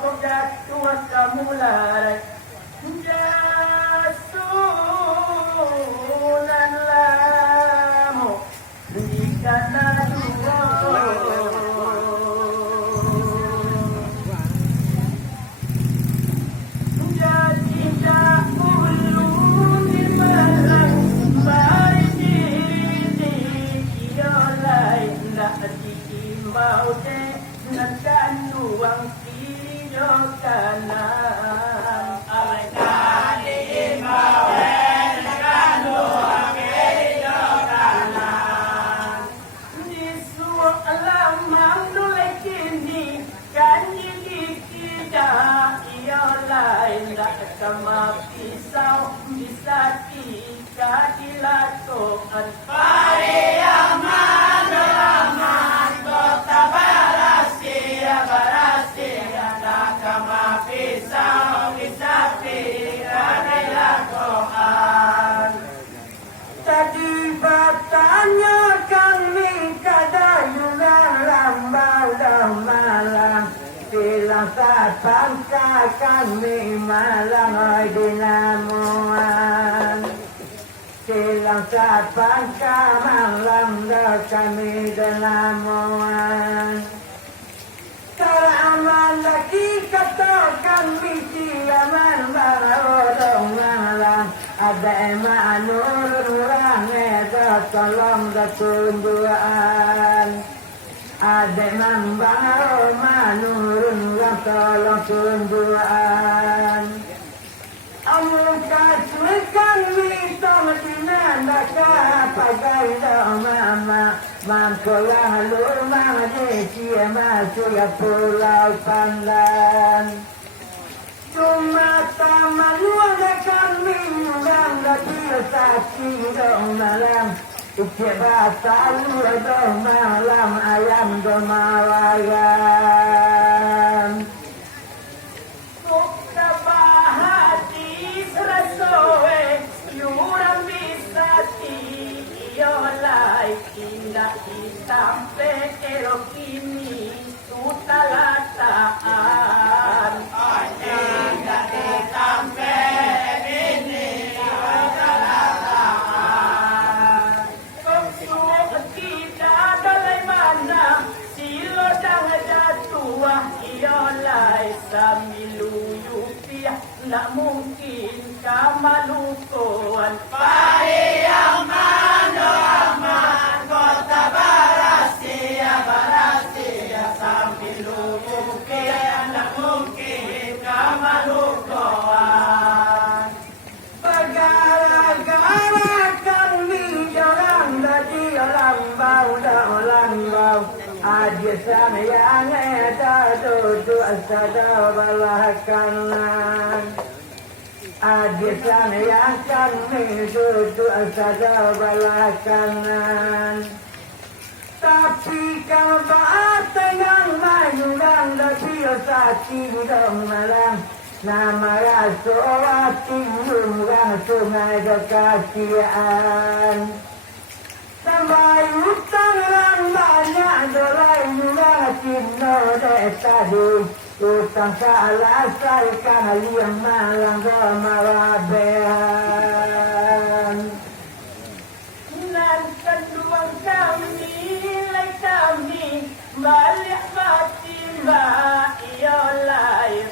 ko jatuh kamulai jasunan lamu jika nadua jadi tak ulu di malang bayi di kiolai nak diimbau de nankan luang tiyo kanan alai kali imbau nankan luang tiyo kanan di suo alam mandulai kini kanyi kita iyo lain nak sama pisau bisa tika dilakukan pariaman aman kota barasia nak sama pisau bisa tika dilakukan tadi bertanya kami kadayunan lambau dan malam bilang saat bangsa kami malang oi dinamuan bilang saat bangsa malam dah kami dinamuan teraman lagi kata kami tiaman barodong malang ada emanur orang tolong ketunduan ada nambang manurun yang tolong tunduan amuka cuikan mitong dinandaka pagai mama mangkolah lumang desi masuk pulau Pandan cuma taman luar kami yang lagi saksi dong malam Ikut batal dong malam ayam domawayan Kukta bahati serasowe Yuram bisa tiyolai Indah sampai erokini Sutalataan Indah sampai ini silo dang jatuh iolai samilu yupiah nak mungkin kamalukuan pariaman aman kota barasia samilu yupiah nak mungkin kamalukuan bagara-gara kami jalan dari lambau lambau aja sana yang ada duduk sadar belah kanan aja sana yang kami duduk sadar belah kanan tapi kalau bahasa yang maju dan lebih sakti dong malam nama rasulah tinggal sungai kekasian sampai utang banyak dolai juga cino tadi utang salah kan liang malang marabean nan keduang kami lai kami balik mati mbak iolai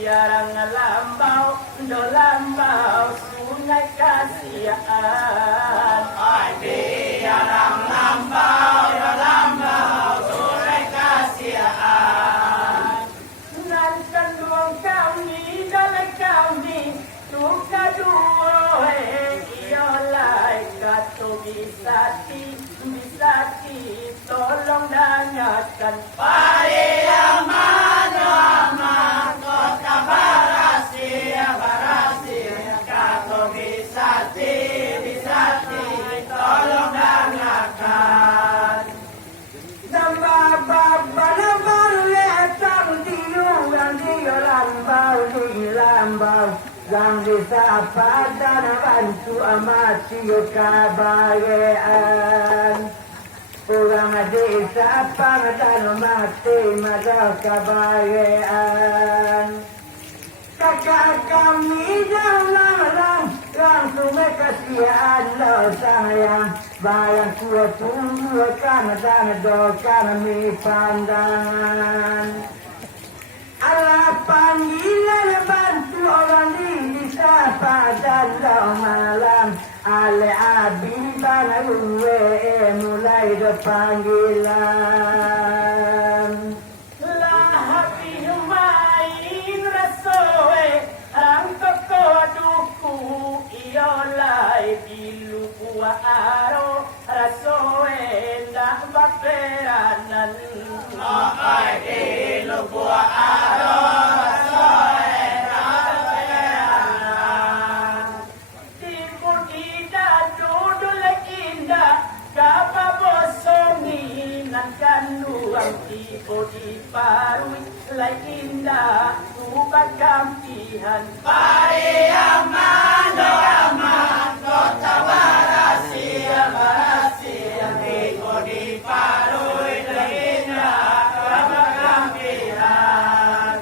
biarang lambau do lambau sungai kasihan biarang lambau do lambau sungai kasihan nan keduang kami dalai kami tuka dua iolai katu bisati tolong danyakan pariaman aman kota barasia katu bisati tolong danyakan nambah letang diulang dia lambau yang disapa dan bantu amati kabayan Orang desa pangdan mati mada kebahagiaan. Kakak kami dalam langsung kasihan lo sayang. Bayang tua tunggu kan dan dokan mi pandangan. Allah panggilan bantu orang di sapa dan malam. Ale abiban uwe mulai panggilan. Lahapi main rasoe ang kokoduku iolay bilu kuaro rasoe na baperanan. Ay bilu kuaro rasoe na baperanan. Timur ida dudul indah kapabosongi nan kanuang tipo di parui lai indah ubah kampihan Pariaman doaman kota barasia barasia iko di parui legenda kabakampihan.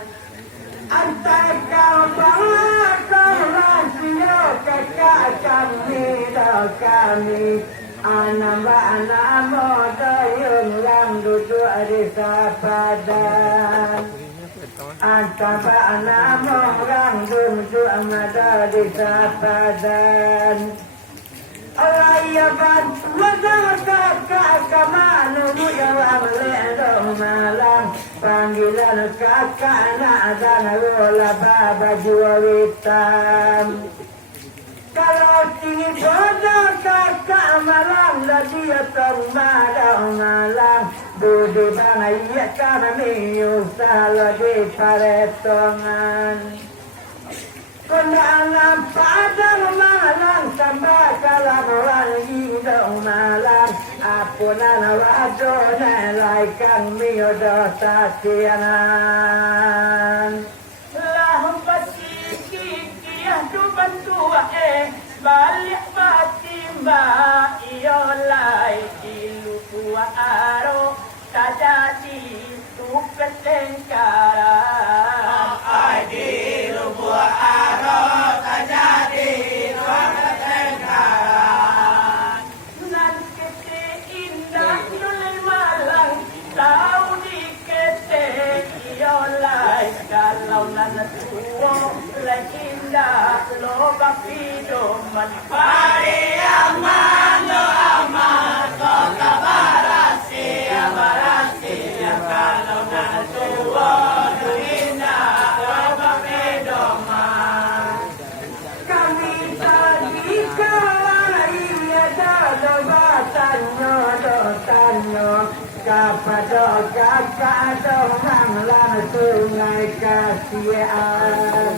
Antai kau bawa kau rasio kakak kami anak moda yang duduk di sapadan. Antara anak orang duduk ada di sapadan. Allah ya bantu kakak kemana yang lelong malam. Panggilan kakak nak dan rola baju hitam. Kalau tinggi bodoh kakak malam dah dia malam. Budi bana iya kami usah di paretongan. Kenangan padang malam sampai kalam orang hidung malam. Apunan wajon laikan miodo sasianan. lahum pasiki kiyah du bantua balik batimba iolai ilu kuaro tajadi tu petengkara. Ay di lubuh aro tajadi ruang ketengkaran. Nan kete indah nulai malang tahu di kete iolai kalau nan tuo lai indah lo bapidoman Pariaman lo amat kota barasia barasia kalau nak tua duina coba pedoman. Kami tadi kalai ada dotanyo kepada kakak dorang sungai kasihan.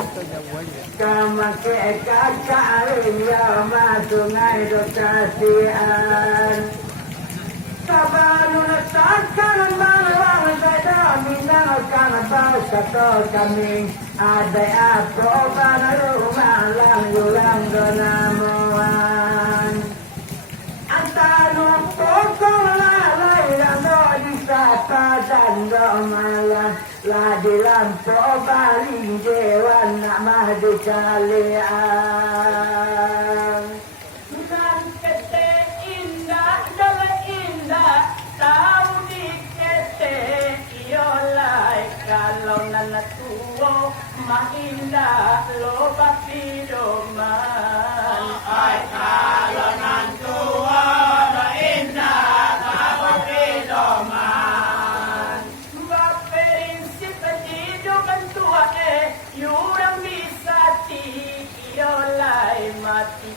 Kamakai kakak ria sungai kasihan. Sabarun takkan malang saya minalkan bangsa kami. Ada apa baru malang yulang donamuan. Antara pokok lalai rano di sapa dan malang. La di lampu baling dewan nak mahdi kalian. nan kete indah dole indah tahu di kete iolai kalau nan tuo ma indah lo bapidoman. Ay kalau nantua no indah kau pedoman. Baperinsip pedido bantua yurang bisati iolai mati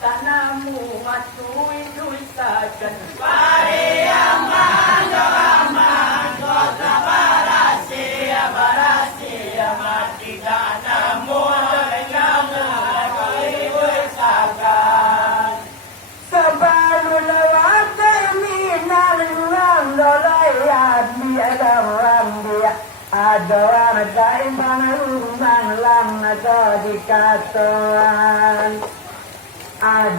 tanamu matui dui sajan. Pariaman doaman kota barasia barasia mati tanamu kamu ibu sagan. Sebelum lewat minal ulang dolai ada orang dia. Ada orang daiman rumah lang ada di katuan. Ada